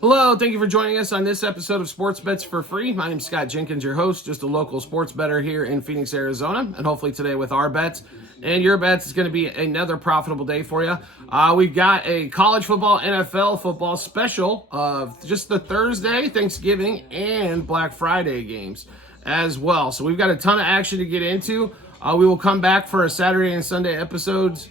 Hello, thank you for joining us on this episode of Sports Bets for Free. My name is Scott Jenkins, your host, just a local sports bettor here in Phoenix, Arizona, and hopefully today with our bets and your bets is going to be another profitable day for you. We've got a college football, NFL football special of just the Thursday, Thanksgiving, and Black Friday games as well. So we've got a ton of action to get into. We will come back for a Saturday and Sunday episodes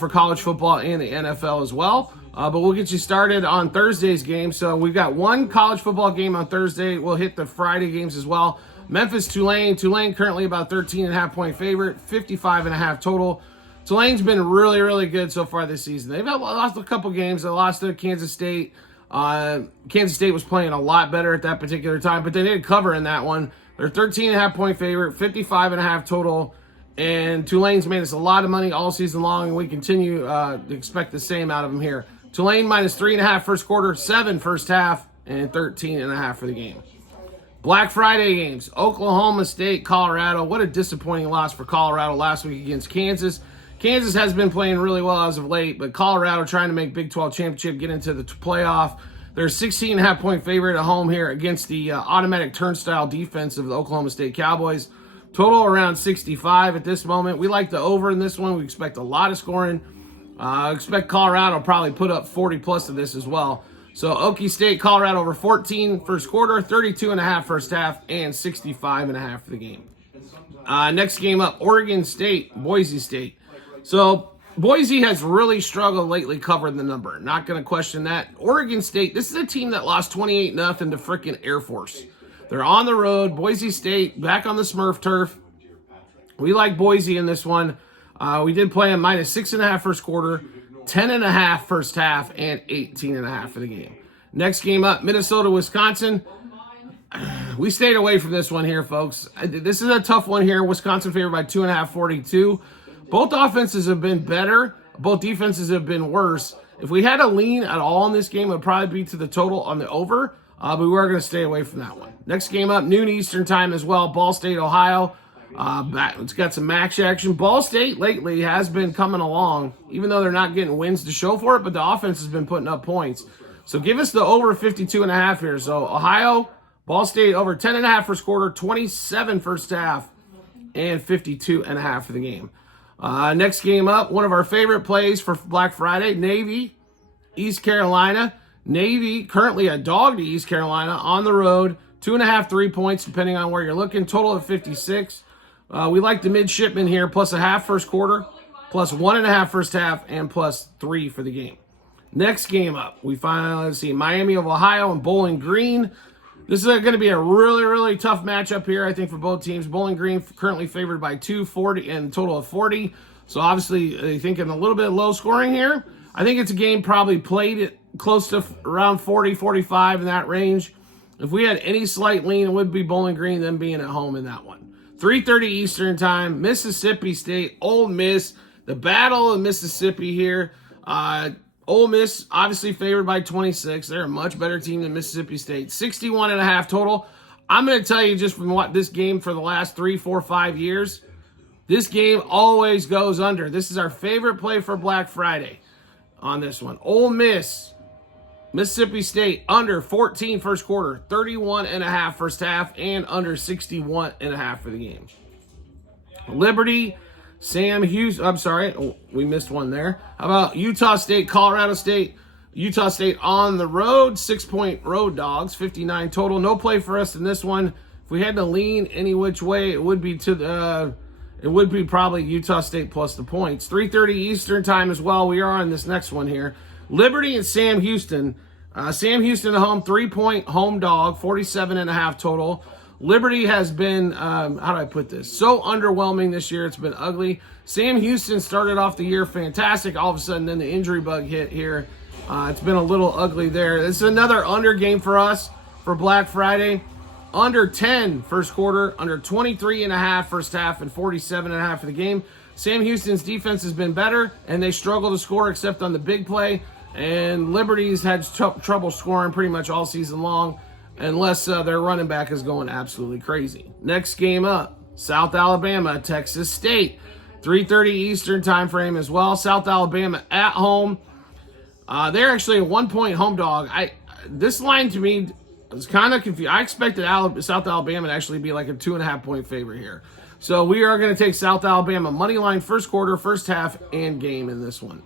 for college football and the NFL as well. But we'll get you started on Thursday's game. So we've got one college football game on Thursday. We'll hit the Friday games as well. Memphis, Tulane. Tulane currently about 13.5 point favorite, 55.5 total. Tulane's been really, really good so far this season. They've lost a couple games. They lost to Kansas State. Kansas State was playing a lot better at that particular time, but they didn't cover in that one. They're 13.5 point favorite, 55.5 total. And Tulane's made us a lot of money all season long, and we continue to expect the same out of them here. Tulane minus 3.5 first quarter, 7 first half, and 13.5 for the game. Black Friday games, Oklahoma State, Colorado. What a disappointing loss for Colorado last week against Kansas. Kansas has been playing really well as of late, but Colorado trying to make Big 12 championship, get into the playoff. They're 16.5 point favorite at home here against the automatic turnstile defense of the Oklahoma State Cowboys. Total around 65 at this moment. We like the over in this one. We expect a lot of scoring. Expect Colorado probably put up 40 plus of this as well. So Okie State, Colorado over 14 first quarter, 32.5 first half, and 65.5 for the game. Next game up, Oregon State, Boise State. So Boise has really struggled lately covering the number. Not going to question that. Oregon State, this is a team that lost 28-0 to freaking Air Force. They're on the road. Boise State back on the Smurf turf. We like Boise in this one. We did play a minus 6.5 first quarter, 10.5 first half, and 18.5 for the game. Next game up, Minnesota, Wisconsin. We stayed away from this one here, folks. This is a tough one here. Wisconsin favored by 2.5, 42. Both offenses have been better. Both defenses have been worse. If we had a lean at all in this game, it would probably be to the total on the over. But we were going to stay away from that one. Next game up, noon Eastern time as well. Ball State, Ohio. It's got some max action. Ball State lately has been coming along, even though they're not getting wins to show for it, but the offense has been putting up points. So give us the over 52.5 here. So Ohio, Ball State over 10.5 first quarter, 27 first half, and 52.5 for the game. Next game up, one of our favorite plays for Black Friday, Navy, East Carolina. Navy currently a dog to East Carolina on the road, 2.5, 3 points, depending on where you're looking. Total of 56. We like the midshipman here, plus a half first quarter, plus 1.5 first half, and plus 3 for the game. Next game up, we finally see Miami of Ohio and Bowling Green. This is going to be a really, really tough matchup here, I think, for both teams. Bowling Green currently favored by 240 and a total of 40. So obviously, thinking a little bit low scoring here. I think it's a game probably played close to around 40, 45 in that range. If we had any slight lean, it would be Bowling Green, them being at home in that one. 3:30 Eastern time, Mississippi State, Ole Miss, the Battle of Mississippi here. Ole Miss obviously favored by 26. They're a much better team than Mississippi State. 61.5 total. I'm going to tell you just from what this game for the last 3, 4, 5 years, this game always goes under. This is our favorite play for Black Friday on this one. Ole Miss, Mississippi State, under 14 first quarter, 31.5 first half, and under 61.5 for the game. Liberty, Sam Houston, I'm sorry, we missed one there. How about Utah State, Colorado State? Utah State on the road, 6-point road dogs, 59 total. No play for us in this one. If we had to lean any which way, it would be probably Utah State plus the points. 3:30 Eastern time as well. We are on this next one here. Liberty and Sam Houston. Sam Houston at home, 3-point home dog, 47.5 total. Liberty has been, how do I put this? So underwhelming this year. It's been ugly. Sam Houston started off the year fantastic. All of a sudden, then the injury bug hit here. It's been a little ugly there. This is another under game for us for Black Friday. Under 10 first quarter, under 23.5 first half, and 47.5 for the game. Sam Houston's defense has been better, and they struggle to score except on the big play. And Liberty's had trouble scoring pretty much all season long, unless their running back is going absolutely crazy. Next game up, South Alabama, Texas State. 3:30 Eastern time frame as well. South Alabama at home. They're actually a 1-point home dog. This line to me is kind of confused. I expected South Alabama to actually be like a 2.5-point favorite here. So we are going to take South Alabama money line first quarter, first half, and game in this one.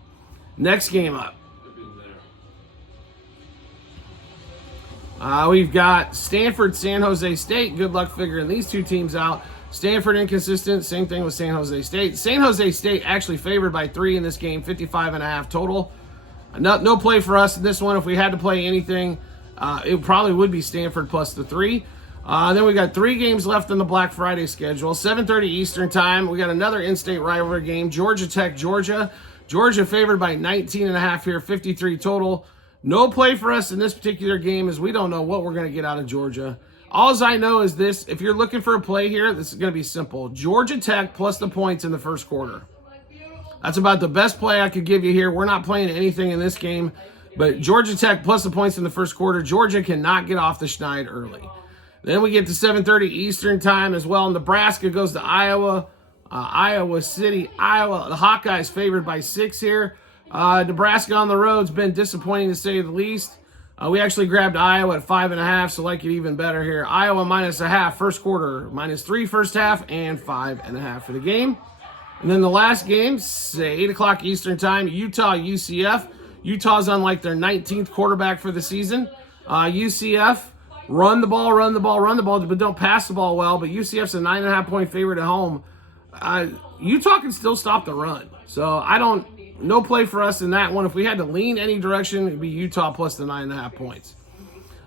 Next game up. We've got Stanford, San Jose State. Good luck figuring these two teams out. Stanford inconsistent. Same thing with San Jose State. San Jose State actually favored by 3 in this game, 55.5 total. No play for us in this one. If we had to play anything, it probably would be Stanford plus the 3. Then we got 3 games left on the Black Friday schedule. 7:30 Eastern time. We got another in-state rivalry game. Georgia Tech, Georgia. Georgia favored by 19.5 here, 53 total. No play for us in this particular game as we don't know what we're going to get out of Georgia. All I know is this. If you're looking for a play here, this is going to be simple. Georgia Tech plus the points in the first quarter. That's about the best play I could give you here. We're not playing anything in this game, but Georgia Tech plus the points in the first quarter. Georgia cannot get off the schneid early. Then we get to 7:30 Eastern time as well. Nebraska goes to Iowa. Iowa City, Iowa. The Hawkeyes favored by 6 here. Nebraska on the road's been disappointing to say the least. We actually grabbed Iowa at 5.5, so like it even better here. Iowa -0.5 first quarter, -3 first half, and 5.5 for the game. And then the last game, 8 o'clock Eastern time, Utah UCF. Utah's on like their 19th quarterback for the season. UCF, run the ball, but don't pass the ball well. But UCF's a 9.5-point favorite at home. Utah can still stop the run. So no play for us in that one. If we had to lean any direction, it'd be Utah plus the 9.5 points.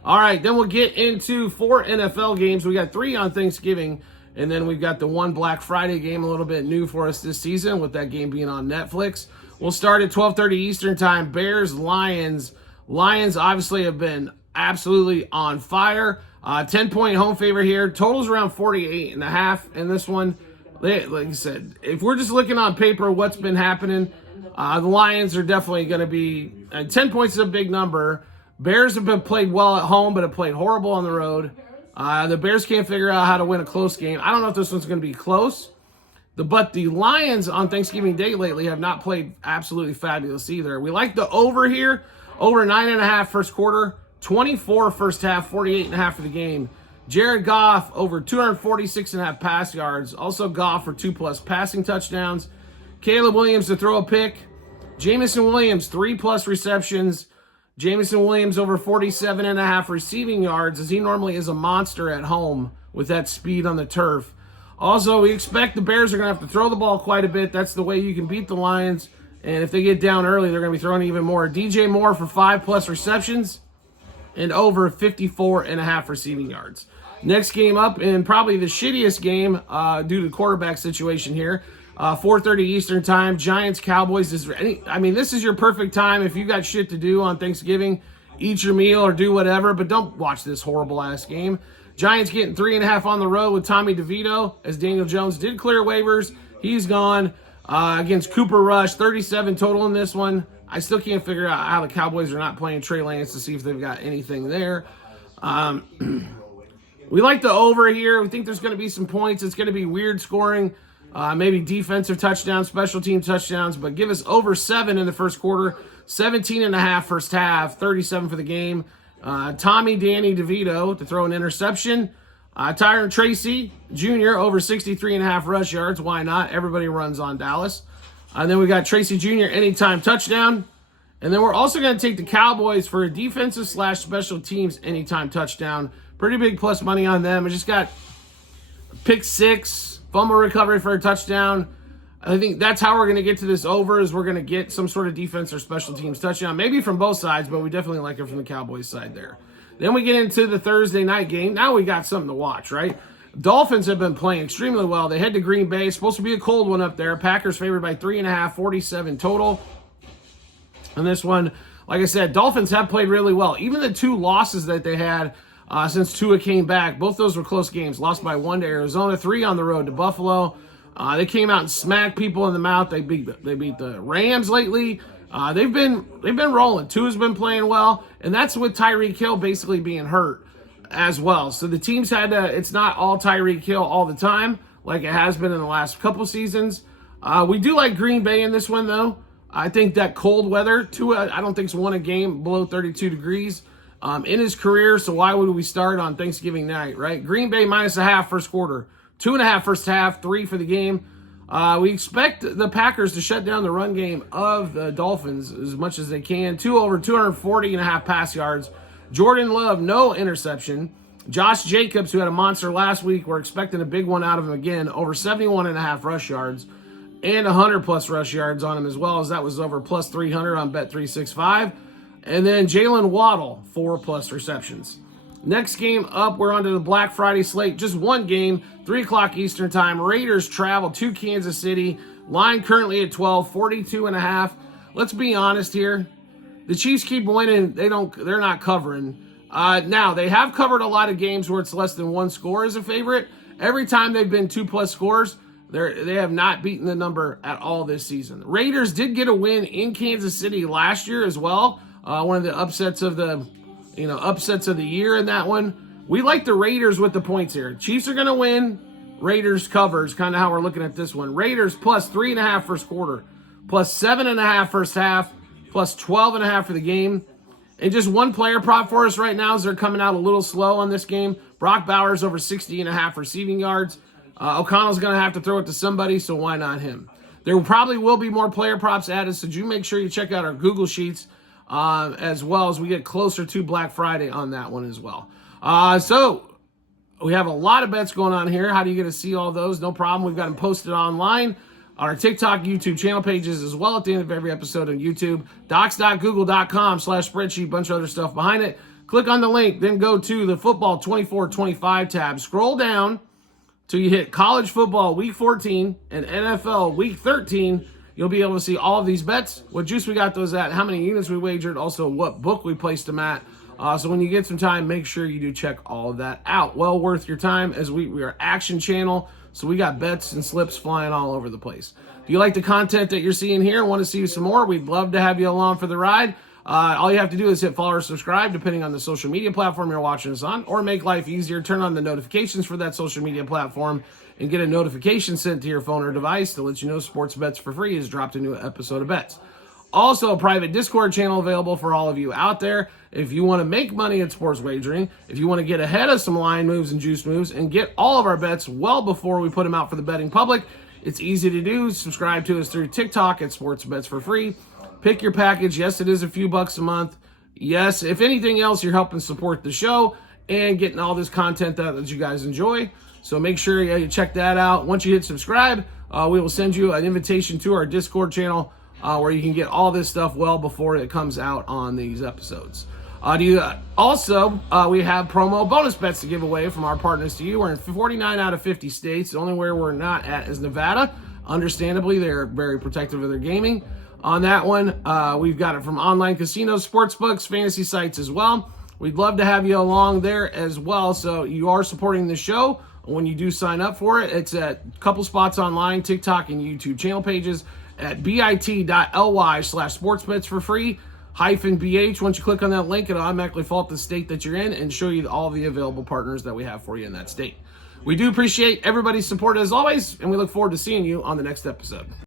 All right, then we'll get into 4 NFL games. We got 3 on Thanksgiving, and then we've got the 1 Black Friday game, a little bit new for us this season, with that game being on Netflix. We'll start at 12:30 Eastern time. Bears, Lions. Lions obviously have been absolutely on fire. 10-point home favor here. Total's around 48.5 in this one. Like I said, if we're just looking on paper what's been happening, the Lions are definitely going to be 10 points is a big number. Bears have been played well at home, but have played horrible on the road. The Bears can't figure out how to win a close game. I don't know if this one's going to be close. But the Lions on Thanksgiving Day lately have not played absolutely fabulous either. We like the over here. Over 9.5 first quarter, 24 first half, 48.5 for the game. Jared Goff over 246.5 pass yards. Also Goff for 2+ passing touchdowns. Caleb Williams to throw a pick. Jameson Williams, 3+ receptions. Jameson Williams over 47.5 receiving yards, as he normally is a monster at home with that speed on the turf. Also, we expect the Bears are going to have to throw the ball quite a bit. That's the way you can beat the Lions. And if they get down early, they're going to be throwing even more. DJ Moore for 5+ receptions and over 54.5 receiving yards. Next game up, and probably the shittiest game due to the quarterback situation here. 4:30 Eastern time, Giants, Cowboys. This is your perfect time if you got shit to do on Thanksgiving. Eat your meal or do whatever, but don't watch this horrible-ass game. Giants getting 3.5 on the road with Tommy DeVito, as Daniel Jones did clear waivers. He's gone. Against Cooper Rush, 37 total in this one. I still can't figure out how the Cowboys are not playing Trey Lance to see if they've got anything there. We like the over here. We think there's going to be some points. It's going to be weird scoring. Maybe defensive touchdowns, special team touchdowns, but give us over 7 in the first quarter, 17.5 first half, 37 for the game. Danny DeVito to throw an interception. Tyron Tracy Jr. over 63.5 rush yards. Why not? Everybody runs on Dallas. And then we got Tracy Jr. anytime touchdown. And then we're also going to take the Cowboys for a defensive / special teams anytime touchdown. Pretty big plus money on them. I just got pick 6, fumble recovery for a touchdown. I think that's how we're going to get to this over, is we're going to get some sort of defense or special teams touchdown. Maybe from both sides, but we definitely like it from the Cowboys side there. Then we get into the Thursday night game. Now we got something to watch, right? Dolphins have been playing extremely well. They head to Green Bay. It's supposed to be a cold one up there. Packers favored by 3.5, 47 total. And this one, like I said, Dolphins have played really well. Even the 2 losses that they had since Tua came back, both those were close games. Lost by 1 to Arizona, 3 on the road to Buffalo. They came out and smacked people in the mouth. They beat the Rams lately. They've been rolling. Tua's been playing well, and that's with Tyreek Hill basically being hurt as well. So the teams had to. It's not all Tyreek Hill all the time like it has been in the last couple seasons. We do like Green Bay in this one though. I think that cold weather, Tua, I don't think's won a game below 32 degrees. in his career, so why would we start on Thanksgiving night, right? Green Bay -0.5 first quarter, 2.5 first half, 3 for the game. We expect the Packers to shut down the run game of the Dolphins as much as they can. Over 240.5 pass yards. Jordan Love, no interception. Josh Jacobs, who had a monster last week, we're expecting a big one out of him again. Over 71.5 rush yards and 100+ rush yards on him as well, as that was over plus 300 on Bet365. And then Jalen Waddle, 4+ receptions. Next game up, we're onto the Black Friday slate. Just one game, 3 o'clock Eastern time. Raiders travel to Kansas City. Line currently at 12, 42.5. Let's be honest here. The Chiefs keep winning. They're not covering. Now, they have covered a lot of games where it's less than 1 score as a favorite. Every time they've been 2+ scores, they have not beaten the number at all this season. The Raiders did get a win in Kansas City last year as well. One of the upsets of the year in that one. We like the Raiders with the points here. Chiefs are going to win. Raiders covers, kind of how we're looking at this one. Raiders plus 3.5 first quarter, plus 7.5 first half, plus 12.5 for the game. And just one player prop for us right now as they're coming out a little slow on this game. Brock Bowers over 60.5 receiving yards. O'Connell's going to have to throw it to somebody, so why not him? There probably will be more player props added, so do make sure you check out our Google Sheets as well as we get closer to Black Friday on that one as well. So we have a lot of bets going on here. How do you get to see all those? No problem. We've got them posted online on our TikTok, YouTube channel pages as well at the end of every episode on YouTube. Docs.google.com/spreadsheet, bunch of other stuff behind it. Click on the link, then go to the football 24-25 tab. Scroll down till you hit college football week 14 and NFL week 13. You'll be able to see all of these bets, what juice we got those at, how many units we wagered, also what book we placed them at. So when you get some time, make sure you do check all of that out. Well worth your time, as we are action channel, so we got bets and slips flying all over the place. If you like the content that you're seeing here and want to see some more, we'd love to have you along for the ride. All you have to do is hit follow or subscribe, depending on the social media platform you're watching us on, or make life easier, turn on the notifications for that social media platform and get a notification sent to your phone or device to let you know Sports Bets for Free has dropped a new episode of Bets. Also, a private Discord channel available for all of you out there. If you want to make money at sports wagering, if you want to get ahead of some line moves and juice moves and get all of our bets well before we put them out for the betting public, it's easy to do. Subscribe to us through TikTok at Sports Bets for Free. Pick your package. Yes, it is a few bucks a month. Yes, if anything else, you're helping support the show and getting all this content that you guys enjoy. So make sure you check that out. Once you hit subscribe, we will send you an invitation to our Discord channel where you can get all this stuff well before it comes out on these episodes. We have promo bonus bets to give away from our partners to you. We're in 49 out of 50 states. The only where we're not at is Nevada. Understandably, they're very protective of their gaming. On that one, we've got it from online casinos, sportsbooks, fantasy sites as well. We'd love to have you along there as well. So you are supporting the show when you do sign up for it. It's at a couple spots online, TikTok and YouTube channel pages at bit.ly/sportsbets for free -BH. Once you click on that link, it'll automatically fault the state that you're in and show you all the available partners that we have for you in that state. We do appreciate everybody's support as always, and we look forward to seeing you on the next episode.